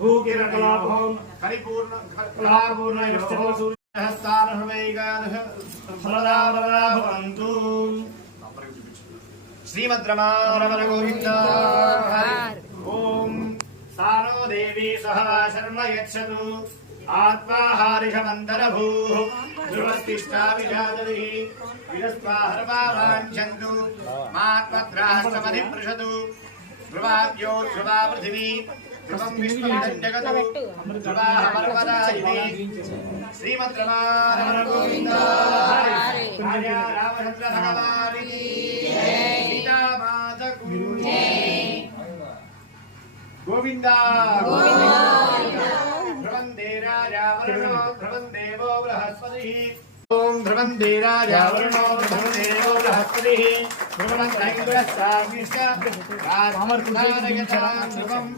भूकिरणकलाभवन् परिपूर्ण कलापूर्ण फलदावरा भवन्तु श्रीमद्रमारमण गोविन्द ओम सारो देवी सह शर्म यच्छतु आत्माहारिषमन्तरभूः ध्रुवस्तिष्ठा विजातरिः विरस्वाहर्वाञ्छन्तु मात्मद्राष्ट्रमधिपृषतु ध्रुवाद्यो ध्रुवा पृथिवी ध्रुवं विश्वमिदं जगतु ध्रुवाः पर्वता इति श्रीमद्रमारमण गोविन्द राजा रामचन्द्र भगवान् की सीता माता की गोविन्दा ध्रुवन्दे राजा वरुणो ध्रुवन्देवो बृहस्पतिः ओम ध्रुवन्दे राजा वरुणो ध्रुवन्देवो बृहस्पतिः ध्रुवन्दैन्द्रस्ताग्निश्च राजमर्तारयता ध्रुवम्